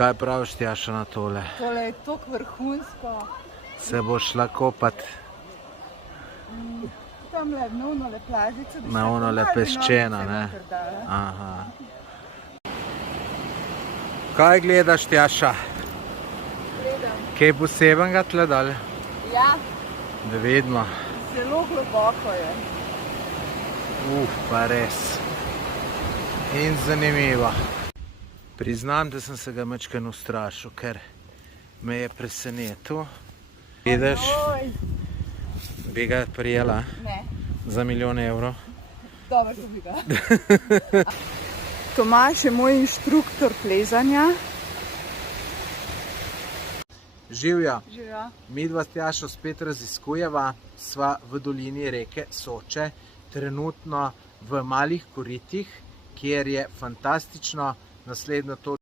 Kaj praviš, Tjaša, na tole? Tole je toliko vrhunsko. Se boš šla kopat Tam le na unole plažice. na onole peščena, ne? Aha. Kaj gledaš, Tjaša? Gledam. Kaj posebenega tle dol? Ja, Da vidimo. zelo globoko je. Pa res. In zanimivo. Priznam, da sem se ga majčkeno ustrašil, ker me je presenetil. Vidiš, Oj, bi ga prijela ne, za 1 milijon evrov. dobro to bi ga. Tomaž je moj inštruktor plezanja. Živjo, Živja. midva s Tjašo spet raziskujeva, sva v dolini reke Soče, trenutno v Malih Koritih, kjer je fantastično. Naslednja točka